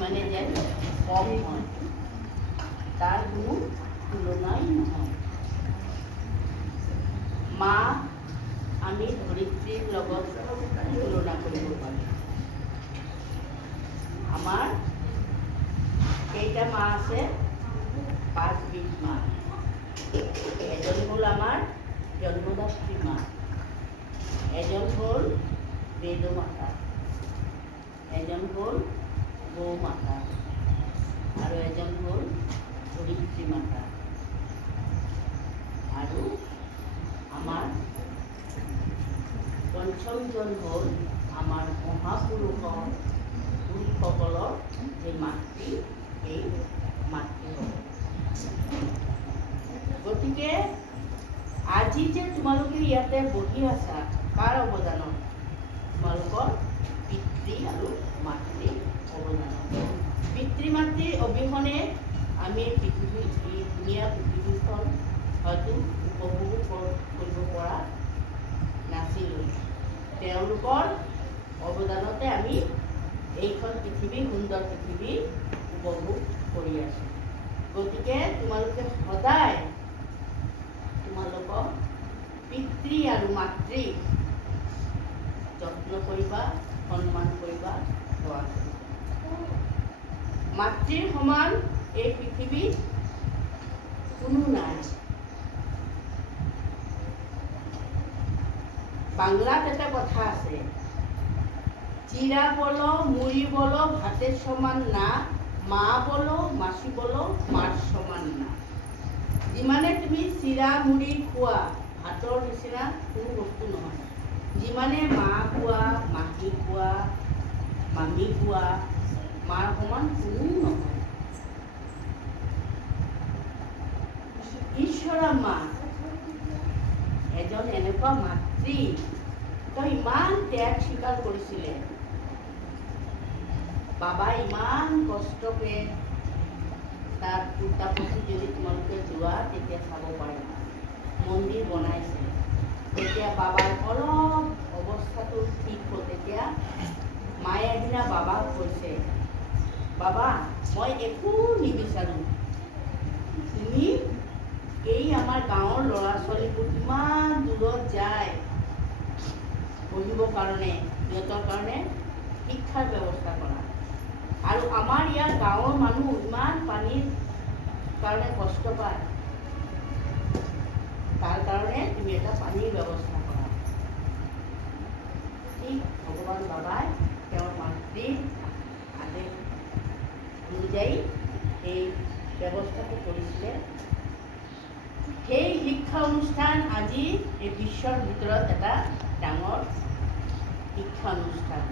ইমানে যেন কম হয়, তাৰ কোনো তুলনাই নহয়। মা আমি ধৰিত্ৰীৰ লগত তুলনা কৰিব পাৰোঁ। আমাৰ কেইটা মা আছে? 5 বিধ মা। এজন হ'ল আমাৰ জন্মদাত্ৰী মা, এজন হ'ল বেদ মাতা, এজন হ'ল গৌ মাতা, আৰু এজন হ'ল ধৰিত্ৰী মাতা। আৰু আমাৰ পঞ্চমজন হ'ল আমাৰ মহাপুৰুষসকলৰ যে মাতৃ, এই মাতৃসকল। গতিকে আজি যে তোমালোকে ইয়াতে বহি আছা, কাৰ অৱদানত? তোমালোকৰ পিতৃ আৰু মাতৃৰ অৱদানত। পিতৃ মাতৃৰ অবিহনে আমি পৃথিৱী, এই ধুনীয়া পৃথিৱীখন হয়তো উপভোগ কৰিব পৰা নাছিলোঁ। তেওঁলোকৰ অৱদানতে আমি এইখন পৃথিৱী, সুন্দৰ পৃথিৱী উপভোগ কৰি আছোঁ। গতিকে তোমালোকে সদায় তোমালোকক পিতৃ আৰু মাতৃক যত্ন কৰিবা, সন্মান কৰিবা, সেৱা কৰিবা। মাতৃৰ সমান এই পৃথিৱীত কোনো নাই। বাংলাত এটা কথা আছে, চিরা বলো মুড়ি বলো ভাতের সমান না, মা বলো মাসি বলো মার সমান না। যিমানে তুমি চিৰা মুড়ি খোৱা, ভাতৰ নিচিনা কোনো বস্তু নহয়। যিমানে মা খোৱা, মাহী খোৱা, মামী খোৱা, মাৰ সমান কোনো নহয়। ঈশ্বৰা মা এজন এনেকুৱা মাতৃ, তেওঁ ইমান ত্যাগ স্বীকাৰ কৰিছিলে। বাবা ইমান কষ্টকে তাত উত্তাপতি যদি তোমালোকে যোৱা তেতিয়া চাব পাৰিবা, মন্দিৰ বনাইছে। তেতিয়া বাবাৰ অলপ অৱস্থাটো ঠিক হ'ল, তেতিয়া মায়ে এদিনা বাবাক কৈছে, বাবা মই একো নিবিচাৰোঁ, তুমি এই আমাৰ গাঁৱৰ ল'ৰা ছোৱালীবোৰ ইমান দূৰত যায় পঢ়িবৰ কাৰণে, সিহঁতৰ কাৰণে শিক্ষাৰ ব্যৱস্থা কৰা। আৰু আমাৰ ইয়াৰ গাঁৱৰ মানুহ ইমান পানীৰ কাৰণে কষ্ট পায়, তাৰ কাৰণে তুমি এটা পানীৰ ব্যৱস্থা কৰা। ঠিক ভগৱান বাবাই তেওঁৰ মাতৃৰ আদেশ অনুযায়ী এই ব্যৱস্থাটো কৰিছিলে। সেই শিক্ষা অনুষ্ঠান আজি এই বিশ্বৰ ভিতৰত এটা ডাঙৰ শিক্ষা অনুষ্ঠান।